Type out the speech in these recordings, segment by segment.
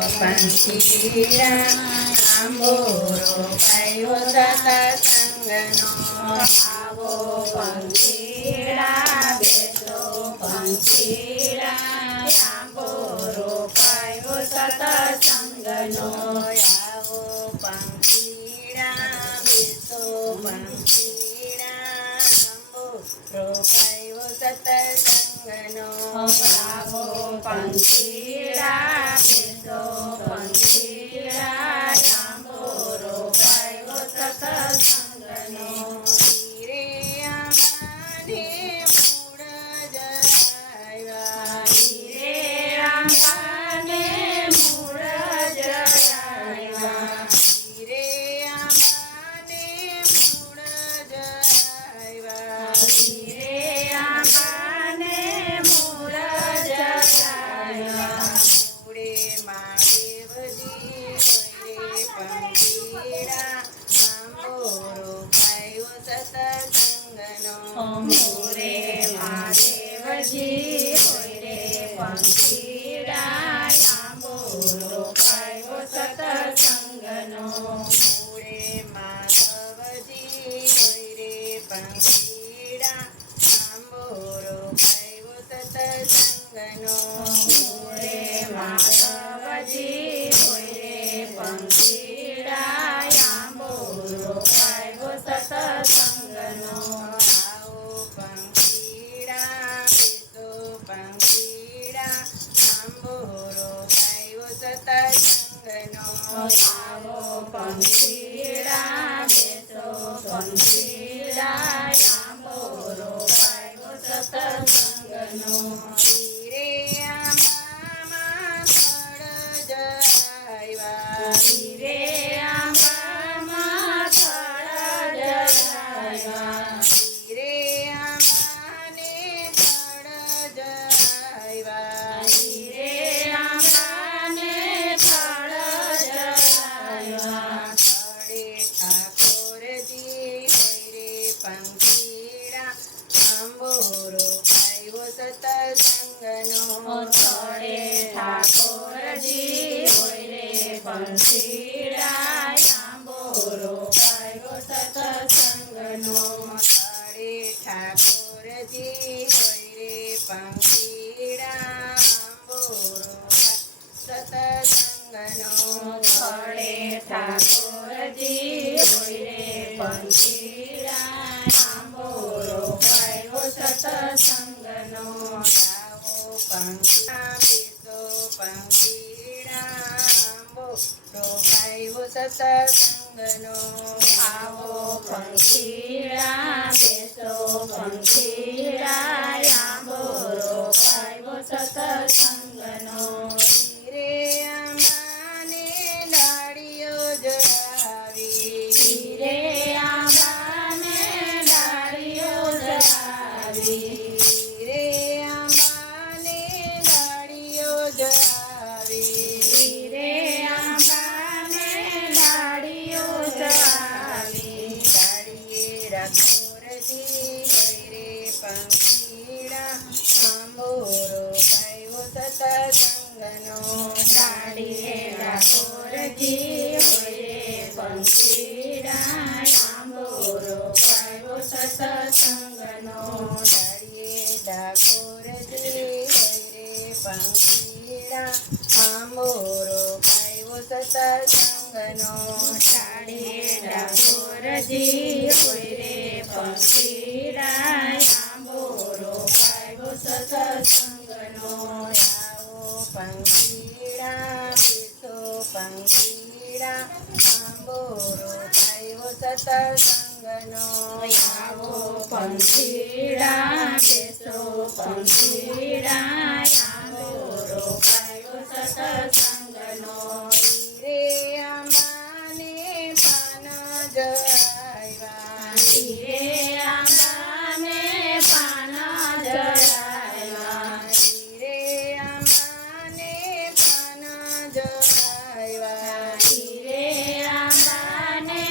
પંખીડા આંબો રોપાયો સત્સંગનો આવો પંખીડા બેસો પંખીડા આંબો રોપાયો સત્સંગનો આવો પંખીડા બેસો પંખીડા આંબો રોપાયો સત્સંગનો આવો પંખીડા બેસો પંખીડા આંબો રોપાયો સત્સંગનો રે આંબાને મૂળ જયા રે આંબાને મૂળ જયા રે આંબાને મૂળ જયા રે આંબાને મૂળ જયા મૂળે મહાદેવજી હોય રે પંખીડા આંબો રોપાયો સત્સંગનો મોરે મહાદેવજી હોય રે પંખીડા આંબો રોપાયો સત્સંગનો મૂળે માધવજી હોય રે પંખીડા આંબો રોપાયો સત્સંગનો મોરે માધવજી હોય રે પંખીડા આંબો રોપાયો સત્સંગનો આવો પંખીડા બેસો પંખીડા આંબો રોપાયો સત્સંગનો આવો પંખીડા બેસો પંખીડા આંબો રોપાયો સત્સંગનો રે આંબામાં થડ જયા રે આંબામાં થળ જડાવ્યા રે આંબાને થડ જયા રે આંબાને થળ જડાવ્યા થડે ઠાકોરજી હોય રે પંખીડા આંબો રોપાયો સત્સંગનો થળે ઠાકોરજી હોય રે પંખીડા આંબો રોપાયો સત્સંગનો થડે ઠાકોરજી હોય રે પંખીડા આંબો રોપાયો સત્સંગનો થળે ઠાકોરજી હોય રે પંખીડા આંબો રોપાયો સત્સંગનો આવો પંખીડા બેસો પંખીડા આંબો રોપાયો સત્સંગનો આવો પંખીડા બેસો પંખીડા આંબો રોપાયો સત્સંગનો રે આંબાને ડાળીઓ જડાવી રે આંબાને ડાળીઓ જડાવી રે આંબાને ડાળીઓ જડાવી રે આંબાને ડાળીઓ જડાવી ડાળીએ રખોરજી હોય રે પંખીડા આંબો રોપાયો સત્સંગનો ડાળીએ ડાકોરજી હોય રે પંખીડા આંબો રોપાયો સત્સંગનો ડાળીએ ડાકોરજી હોય રે પંખીડા આંબો રોપાયો સત્સંગનો ડાળીએ ડાકોરજી હોય રે પંખીડા આંબો રોપાયો સત્સંગનો આવો પંખીડા બેસો પંખીડા આંબો રોપાયો સત્સંગનો આવો પંખીડા બેસો પંખીડા આંબો રોપાયો સત્સંગનો રે આંબાને પાન જડાવ્યા રે આંબાને પાન જડાવ્યા રે આંબાને પાન જડાવ્યા રે આંબાને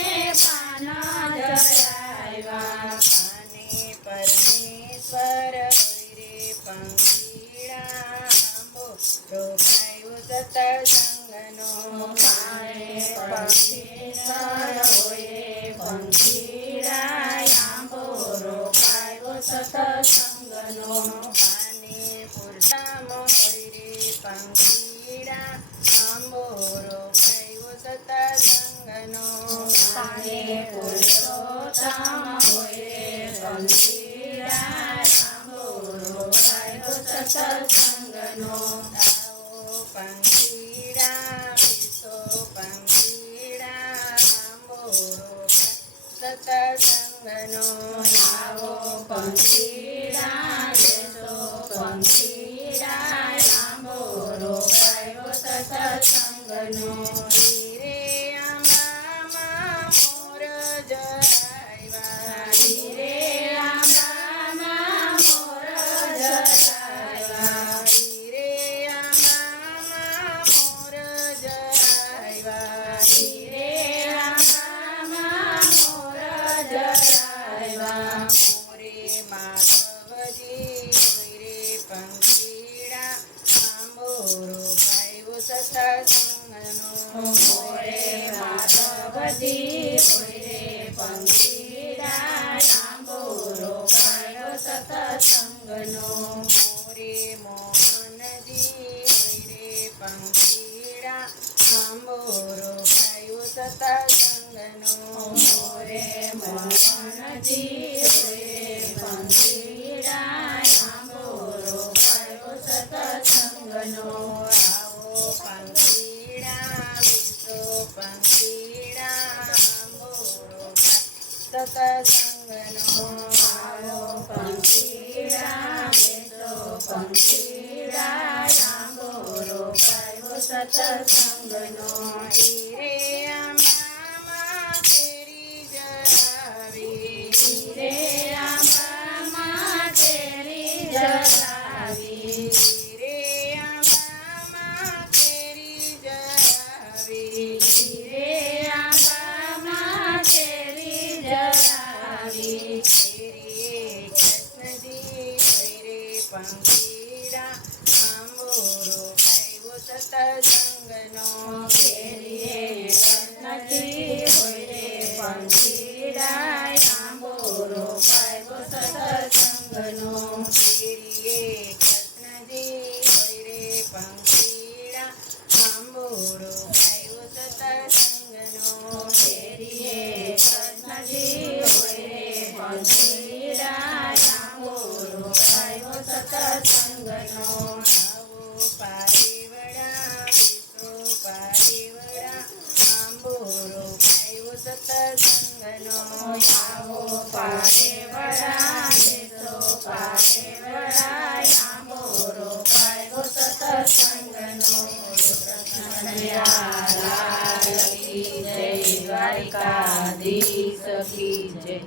પાન જડાવ્યા પાને પરમેશ્વર હોય રે પંખીડા આંબો રોપાયો સત્સંગનો સંગનો પાણે પંખી સર હોય પંખીડા આંબો રોપાયો સત્સંગનો પાને પુરસામાં હોય રે પંખીડા આંબો રોપાયો સત્સંગનો પાણે પુરુષોત્તમ હોય પંખીડા આંબો રોપાયો સત્સંગનો આવો પંખીડા વિસો પંખીડા આંબો રોપાય સત્સંગનો આવો પંખીડા દેશો પંખીડા આંબો રોપાયો સત્સંગનો રે આંબામાં મોર જરાવ્યા રે આંબામાં મોર જરાવ્યા રે આંબામાં મોર જરાવ્યા રે આંબામાં મોર જરાવ્યા મોરે માધવજી હોય રે પંખીડા આંબો રોપાયો સત્સંગનો મોરે માધવજી હોય રે પંખીડા આંબો રોપાયો સત્સંગનો મોરે મોહનજી હોય રે પંખીડા આંબો રોપાયો સત્સંગનો મોરે મોહનજી હોય પંખીડા આંબો રોપાયો સત્સંગનો આવો પંખીડા વિસો પંખીડા આંબો રોપાય સત્સંગનો આવો પંખીડા બેસો પંખીડા આંબો રોપાયો સત્સંગનો રે આંબામાં કેરી જરાવી રે આંબામાં કેરી જરાવી રે આંબામાં કેરી જરાવી રે આંબામાં કેરી જરાવી કેરીએ કૃષ્ણજી હોય રે પંખીડા આંબો રોપાયો સત્સંગનો કેરીએ કૃષ્ણજી હોય રે પંખીડા આંબો રોપાયો સત્સંગનો કેરીએ કૃષ્ણજી હોય રે પંખીડા આંબો રોપાયો સત્સંગનો કેરીએ કૃષ્ણજી હોય રે પંખીડા આંબો રોપાયો સત્સંગનો આવો પારેવડા વિસો પારેવડા આંબો રોપાયો સત્સંગનો આવો પારેવડા દેશો પારેવડા આંબો રોપાયો સત્સંગનો કૃષ્ણ લાલ કી જય દ્વારકાધીશ કી જય